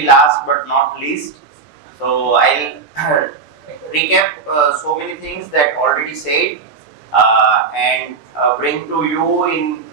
the last but not least. So I'll recap so many things that already said and bring to you in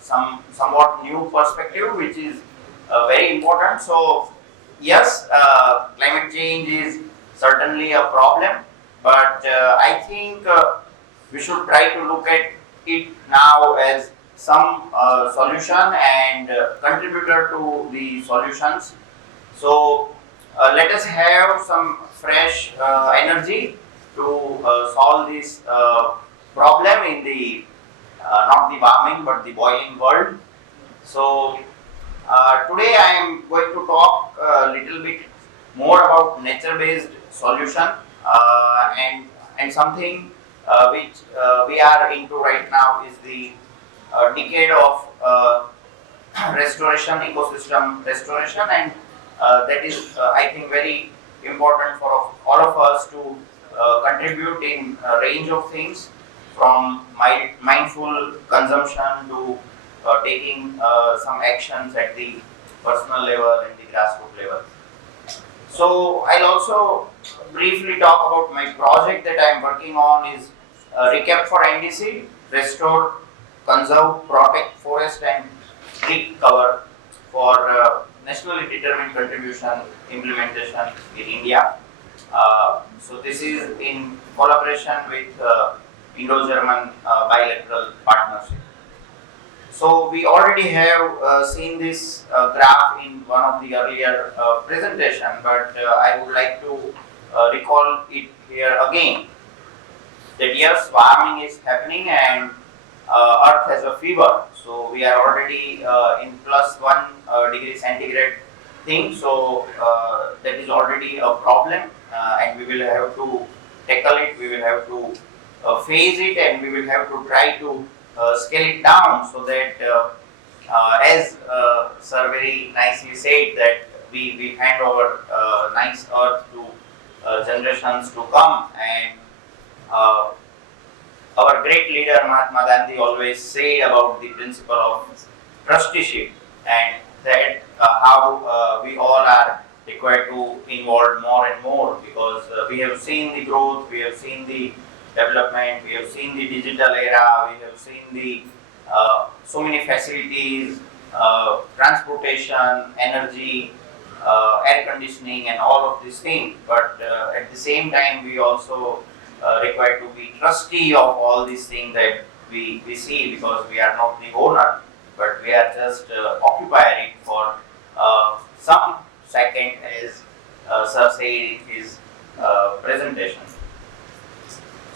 somewhat new perspective, which is very important. So yes, climate change is certainly a problem, but I think we should try to look at it now as some solution and contributor to the solutions. So let us have some fresh energy to solve this problem in the not the warming but the boiling world. So today I am going to talk a little bit more about nature-based solution and something which we are into right now is the decade of restoration, ecosystem restoration, and that is I think very important for all of us to contribute in a range of things, from mindful consumption to taking some actions at the personal level and the grassroots level. So I'll also briefly talk about my project that I am working on is recap for NDC, restore, conserve, protect forest and tree cover for nationally determined contribution implementation in India. So this is in collaboration with Indo-German bilateral partnership. So we already have seen this graph in one of the earlier presentation, but I would like to recall it here again. That yes, warming is happening and Earth has a fever. So we are already in +1 degree centigrade thing. So that is already a problem, and we will have to tackle it. We will have to phase it, and we will have to try to scale it down so that as sir very nicely said that we hand over nice earth to generations to come. And our great leader Mahatma Gandhi always said about the principle of trusteeship, and that how we all are required to involve more and more, because we have seen the growth, we have seen the development, we have seen the digital era, we have seen the so many facilities, transportation, energy, air conditioning and all of these things, but at the same time we also required to be trustee of all these things that we see, because we are not the owner, but we are just occupier it for some second, as sir said in his presentation.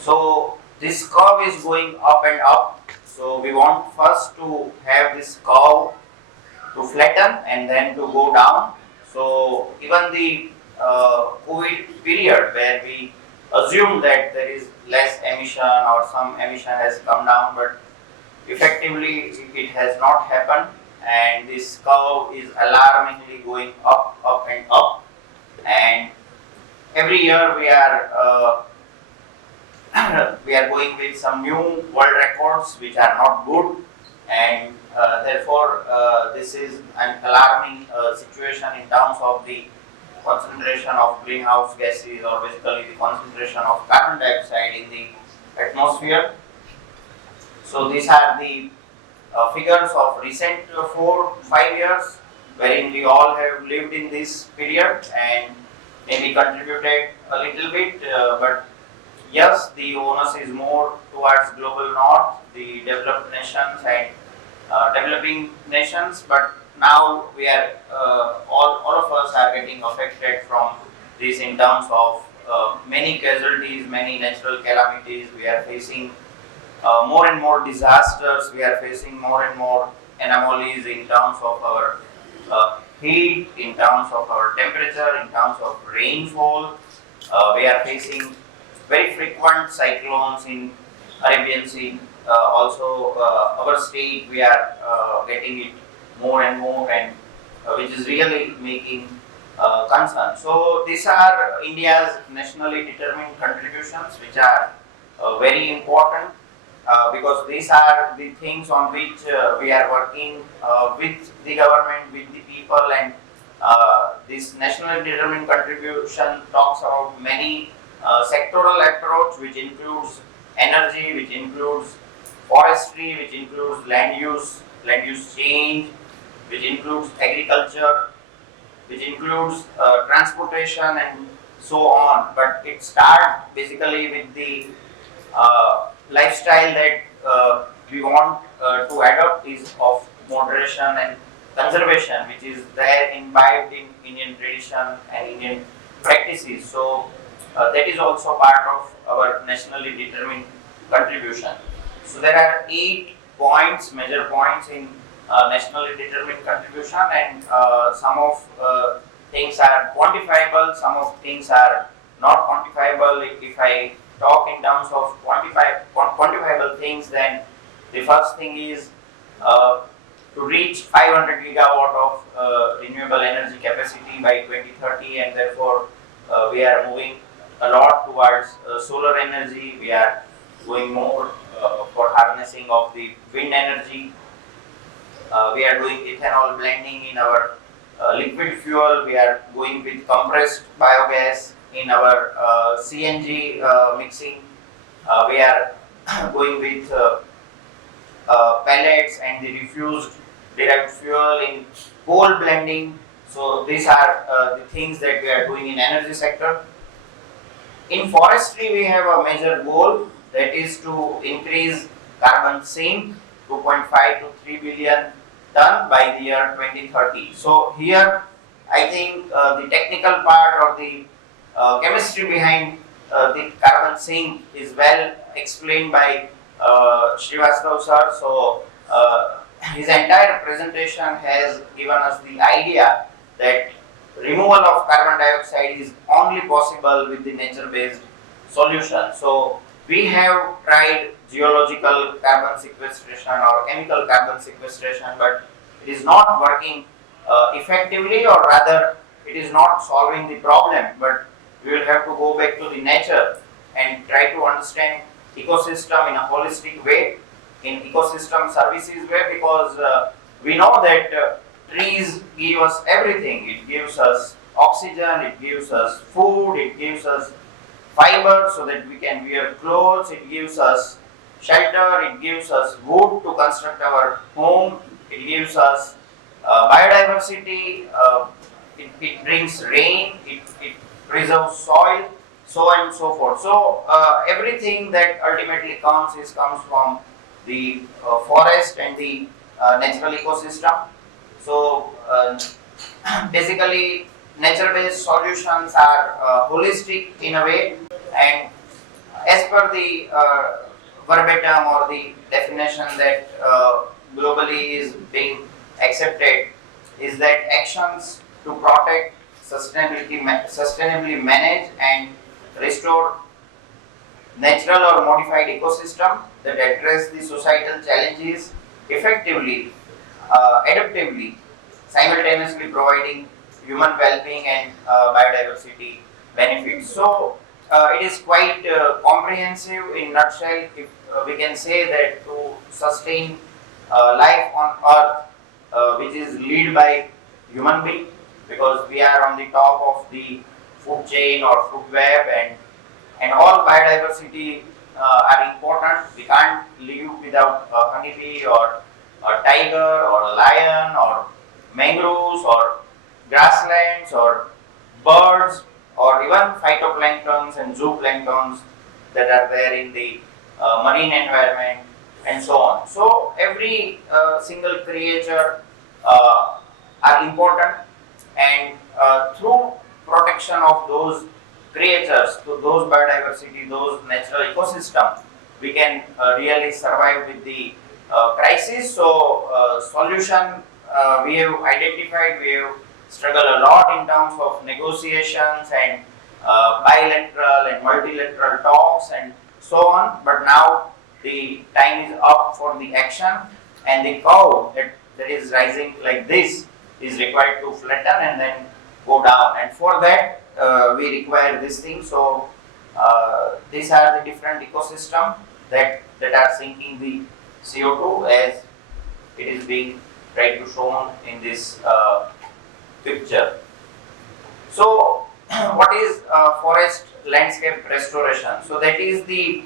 So this curve is going up and up. So we want first to have this curve to flatten and then to go down. So even the COVID period, where we assume that there is less emission or some emission has come down, but effectively it has not happened, and this curve is alarmingly going up and up. And every year we are we are going with some new world records which are not good, and therefore this is an alarming situation in terms of the concentration of greenhouse gases, or basically the concentration of carbon dioxide in the atmosphere. So these are the figures of recent 4-5 years, wherein we all have lived in this period and maybe contributed a little bit, but yes, the onus is more towards global north, the developed nations and developing nations, but now we are all of us are getting affected from this in terms of many casualties, many natural calamities. We are facing more and more disasters. We are facing more and more anomalies in terms of our heat, in terms of our temperature, in terms of rainfall. We are facing very frequent cyclones in Arabian Sea. Also, our state, we are getting it more and more, and which is really making concern. So these are India's nationally determined contributions, which are very important, because these are the things on which we are working with the government, with the people, and this this nationally determined contribution talks about many sectoral approach, which includes energy, which includes forestry, which includes land use change, which includes agriculture, which includes transportation and so on. But it starts basically with the lifestyle that we want to adopt is of moderation and conservation, which is there imbibed in Indian tradition and Indian practices. So that is also part of our nationally determined contribution. So there are 8 major points in nationally determined contribution, and some of things are quantifiable, some of things are not quantifiable. If I talk in terms of quantifiable things, then the first thing is to reach 500 gigawatt of renewable energy capacity by 2030, and therefore we are moving a lot towards solar energy. We are going more for harnessing of the wind energy. We are doing ethanol blending in our liquid fuel. We are going with compressed biogas in our CNG mixing. We are going with pellets and the refused derived fuel in coal blending. So these are the things that we are doing in energy sector. In forestry, we have a major goal, that is to increase carbon sink 2.5 to 3 billion ton by the year 2030. So here I think the technical part or the chemistry behind the carbon sink is well explained by Srivastava sir. So his entire presentation has given us the idea that removal of carbon dioxide is only possible with the nature-based solution. So we have tried geological carbon sequestration or chemical carbon sequestration, but it is not working effectively, or rather it is not solving the problem. But we will have to go back to the nature and try to understand ecosystem in a holistic way, in ecosystem services way, because we know that trees give us everything. It gives us oxygen, it gives us food, it gives us fiber so that we can wear clothes, it gives us shelter, it gives us wood to construct our home, it gives us biodiversity, it brings rain, it preserves soil, so on and so forth. So everything that ultimately comes from the forest and the natural ecosystem. So basically nature-based solutions are holistic in a way, and as per the verbatim or the definition that globally is being accepted, is that actions to protect, sustainably manage and restore natural or modified ecosystem that address the societal challenges effectively, adaptively, simultaneously providing human well-being and biodiversity benefits. So it is quite comprehensive. In nutshell, if we can say that to sustain life on earth, which is led by human being, because we are on the top of the food chain or food web, and all biodiversity are important. We can't live without a honeybee or a tiger or a lion or mangroves or grasslands or birds or even phytoplanktons and zooplanktons that are there in the marine environment and so on. So every single creature are important, and through protection of those creatures, to those biodiversity, those natural ecosystem, we can really survive with the crisis. So solution we have identified, we have struggled a lot in terms of negotiations and bilateral and multilateral talks and so on, but now the time is up for the action, and the curve that is rising like this is required to flatten and then go down, and for that we require this thing. So these are the different ecosystem that are sinking the CO2, as it is being tried to shown in this picture. So, what is forest landscape restoration? So, that is the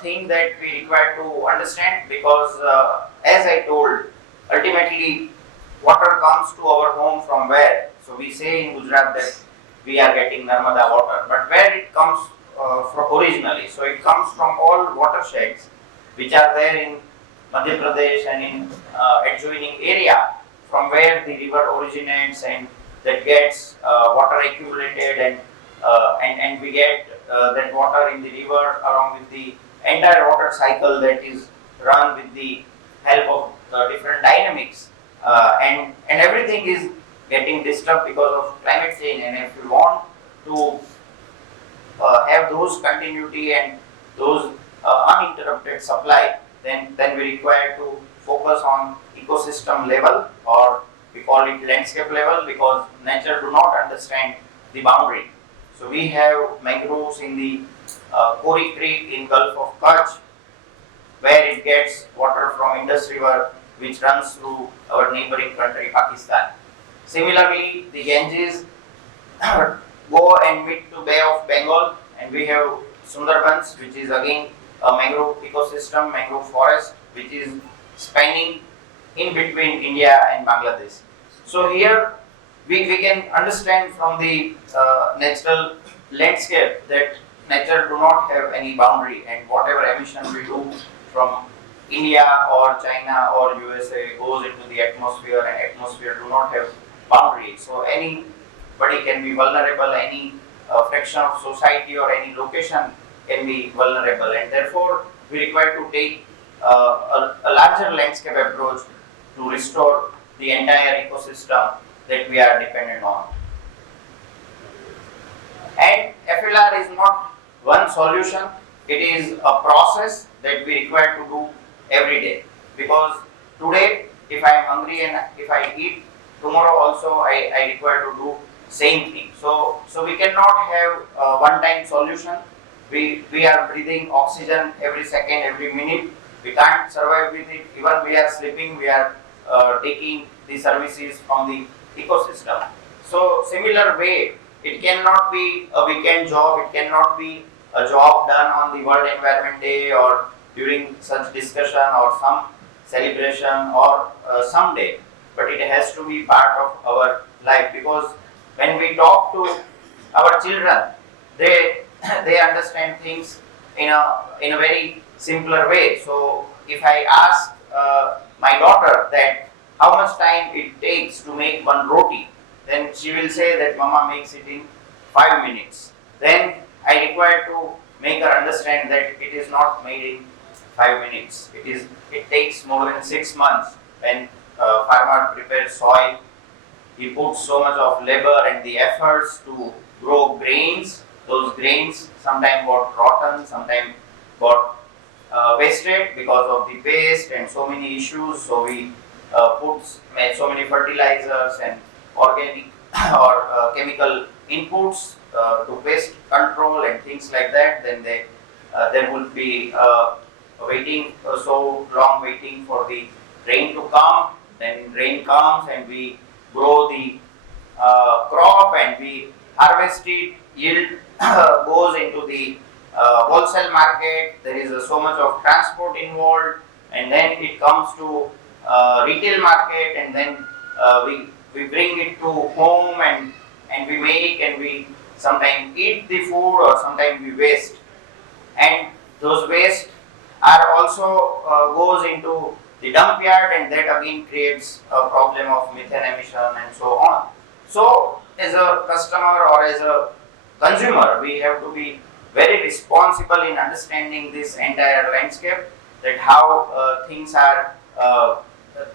thing that we require to understand, because as I told, ultimately water comes to our home from where? So, we say in Gujarat that we are getting Narmada water, but where it comes from originally? So, it comes from all watersheds which are there in Madhya Pradesh and in adjoining area, from where the river originates, and that gets water accumulated, and we get that water in the river along with the entire water cycle that is run with the help of different dynamics, and everything is getting disturbed because of climate change. And if you want to have those continuity and those uninterrupted supply, then we require to focus on ecosystem level, or we call it landscape level, because nature do not understand the boundary. So we have mangroves in the Kori Creek in Gulf of Kutch, where it gets water from Indus River, which runs through our neighboring country Pakistan. Similarly, the Ganges go and meet to Bay of Bengal, and we have Sundarbans, which is again a mangrove ecosystem, mangrove forest, which is spanning in between India and Bangladesh. So here we can understand from the natural landscape that nature do not have any boundary, and whatever emission we do from India or China or USA goes into the atmosphere, and atmosphere do not have boundary. So anybody can be vulnerable, any fraction of society or any location can be vulnerable, and therefore we require to take a larger landscape approach to restore the entire ecosystem that we are dependent on. And FLR is not one solution, it is a process that we require to do every day. Because today, if I am hungry and if I eat, tomorrow also I require to do same thing. So we cannot have a one-time solution. We are breathing oxygen every second, every minute. We can't survive with it. Even we are sleeping, we are taking the services from the ecosystem. So similar way, it cannot be a weekend job. It cannot be a job done on the World Environment Day or during such discussion or some celebration or some day. But it has to be part of our life, because when we talk to our children, they they understand things in a very simpler way. So if I ask my daughter that how much time it takes to make one roti, then she will say that mama makes it in 5 minutes. Then I require to make her understand that it is not made in 5 minutes. It takes more than 6 months. When farmer prepares soil, he puts so much of labor and the efforts to grow grains. Those grains sometimes got rotten, sometimes got wasted because of the waste and so many issues. So we put so many fertilizers and organic or chemical inputs to pest control and things like that. Then there will be waiting, so long waiting for the rain to come. Then rain comes and we grow the crop and we harvest it. Yield goes into the wholesale market. There is so much of transport involved, and then it comes to retail market, and then we bring it to home, and we make, and we sometimes eat the food, or sometimes we waste, and those waste are also goes into the dump yard, and that again creates a problem of methane emission and so on. So as a customer or as a consumer, we have to be very responsible in understanding this entire landscape, that how things are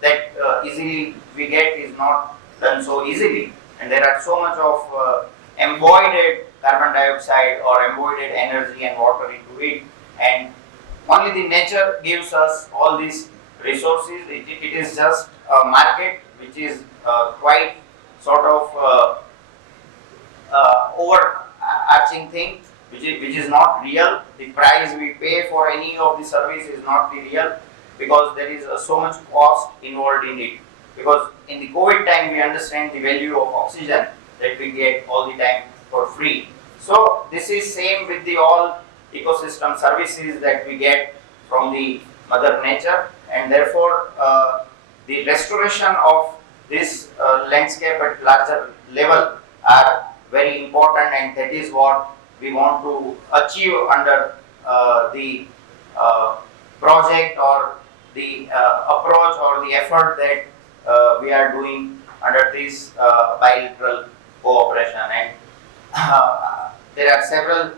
that easily we get is not done so easily, and there are so much of embodied carbon dioxide or embodied energy and water into it, and only the nature gives us all these resources. It is just a market which is quite sort of overarching thing, which is not real. The price we pay for any of the service is not the real, because there is so much cost involved in it. Because in the COVID time we understand the value of oxygen, that we get all the time for free. So this is same with the all ecosystem services that we get from the mother nature, and therefore the restoration of this landscape at larger level are very important, and that is what we want to achieve under the uh, project or the approach or the effort that we are doing under this bilateral cooperation. And there are several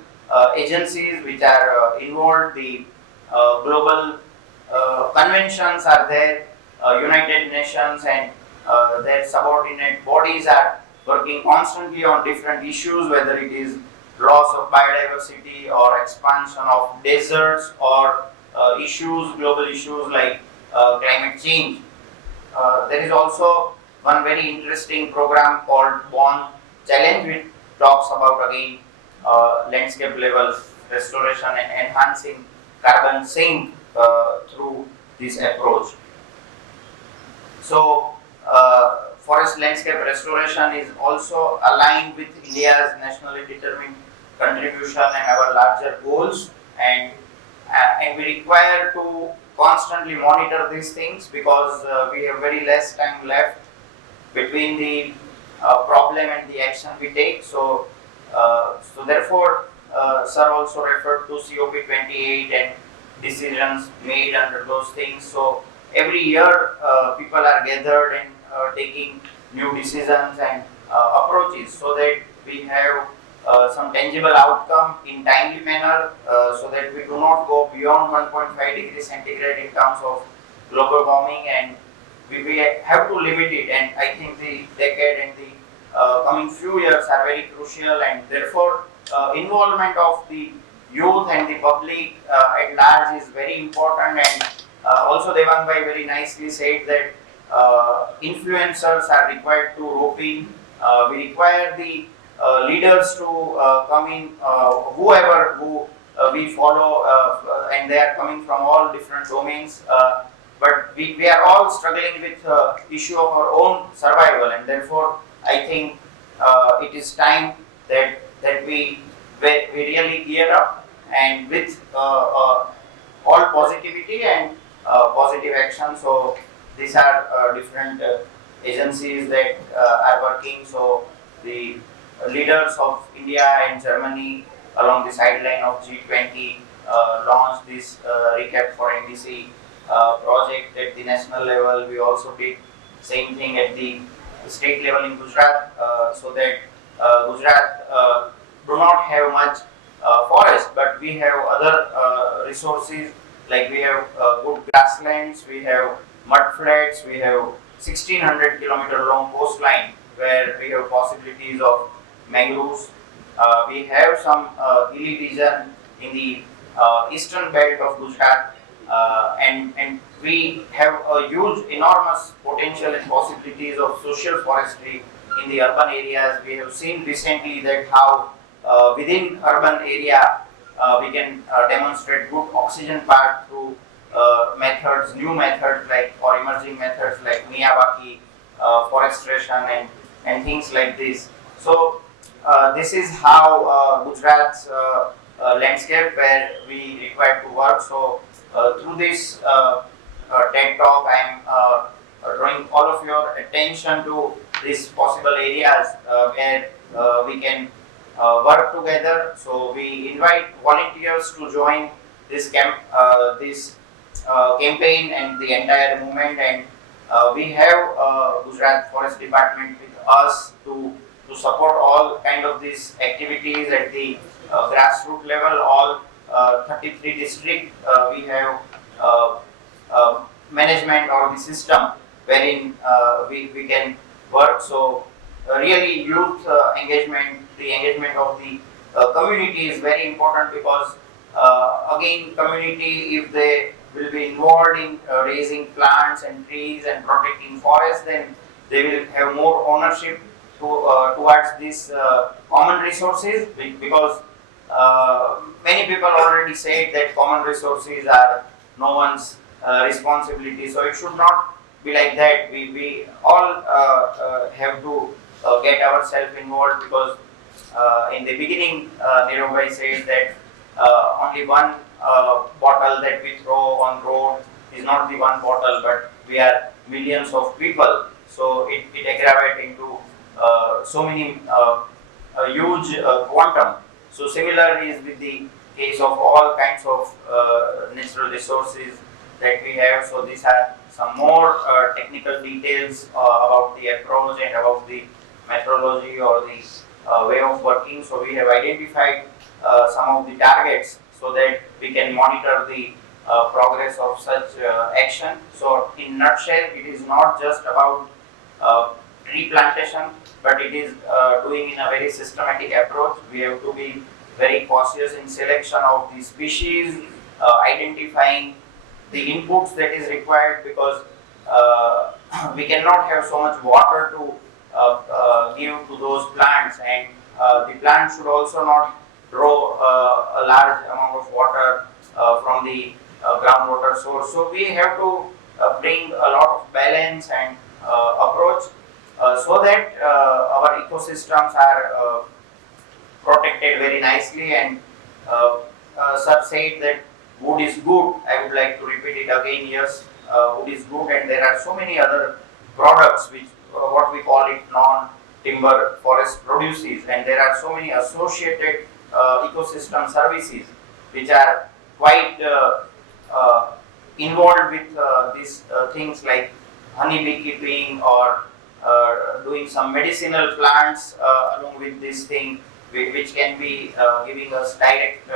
agencies which are involved. The global conventions are there, United Nations and their subordinate bodies are working constantly on different issues, whether it is loss of biodiversity or expansion of deserts or global issues like climate change. There is also one very interesting program called Bond Challenge, which talks about again landscape level restoration and enhancing carbon sink through this approach. So, forest landscape restoration is also aligned with India's nationally determined contribution and our larger goals, and we require to constantly monitor these things because we have very less time left between the problem and the action we take. So, therefore, sir also referred to COP28 and decisions made under those things. So every year people are gathered and taking new decisions and approaches so that we have some tangible outcome in timely manner, so that we do not go beyond 1.5 degrees centigrade in terms of global warming, and we have to limit it. And I think the decade and the coming few years are very crucial, and therefore involvement of the youth and the public at large is very important. And also Devang Bhai very nicely said that influencers are required to rope in. We require the leaders to come in, who we follow, and they are coming from all different domains. But we are all struggling with issue of our own survival, and therefore I think it is time that we really gear up and with all positivity and positive action. So these are different agencies that are working. So the leaders of India and Germany along the sideline of G20 launched this recap for NDC project at the national level. We also did same thing at the state level in Gujarat, so that Gujarat do not have much forest, but we have other resources, like we have good grasslands, we have mud flats, we have 1600-kilometer long coastline where we have possibilities of mangroves. We have some hilly region in the eastern belt of Gujarat, and we have a huge, enormous potential and possibilities of social forestry in the urban areas. We have seen recently that how within urban area we can demonstrate good oxygen part through new methods like, or emerging methods like Miyawaki forestation and things like this. So this is how Gujarat's landscape where we require to work. So through this TED talk, I am drawing all of your attention to these possible areas where we can work together. So we invite volunteers to join this campaign and the entire movement, and we have Gujarat Forest Department with us to support all kind of these activities at the grassroots level. All 33 districts we have management or the system wherein we can work. So really youth engagement, the engagement of the community is very important, because again community, if they will be involved in raising plants and trees and protecting forests, then they will have more ownership towards these common resources, because many people already said that common resources are no one's responsibility. So it should not be like that. We all have to get ourselves involved, because in the beginning, Nirav said that only one bottle that we throw on road is not the one bottle, but we are millions of people. So it aggravates into so many a huge quantum. So similar is with the case of all kinds of natural resources that we have. So these are some more technical details about the approach and about the methodology or the way of working. So we have identified some of the targets so that we can monitor the progress of such action. So in nutshell, it is not just about tree plantation, but it is doing in a very systematic approach. We have to be very cautious in selection of the species, identifying the inputs that is required, because we cannot have so much water to give to those plants, and the plant should also not draw a large amount of water from the groundwater source. So we have to bring a lot of balance and approach so that our ecosystems are protected very nicely. And sir said that wood is good. I would like to repeat it again. Yes, wood is good, and there are so many other products which what we call it non-timber forest produces, and there are so many associated ecosystem services which are quite involved with these things like honey beekeeping, or doing some medicinal plants along with this thing, which can be giving us direct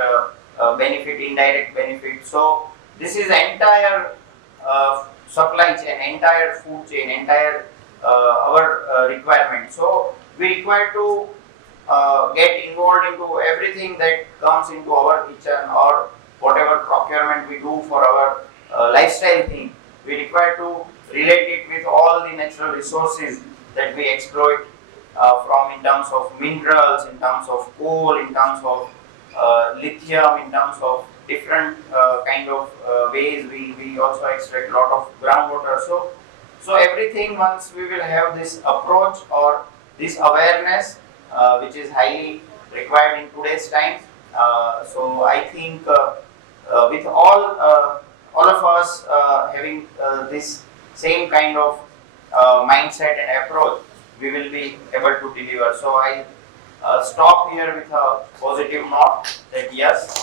benefit, indirect benefit. So this is entire supply chain, entire food chain, entire our requirement. So we require to get involved into everything that comes into our kitchen, or whatever procurement we do for our lifestyle thing. We require to relate it with all the natural resources that we exploit, from in terms of minerals, in terms of coal, in terms of lithium, in terms of different kind of ways. We also extract a lot of groundwater. So everything, once we will have this approach or this awareness, which is highly required in today's times. So I think with all of us having this same kind of mindset and approach, we will be able to deliver. So I stop here with a positive note that yes,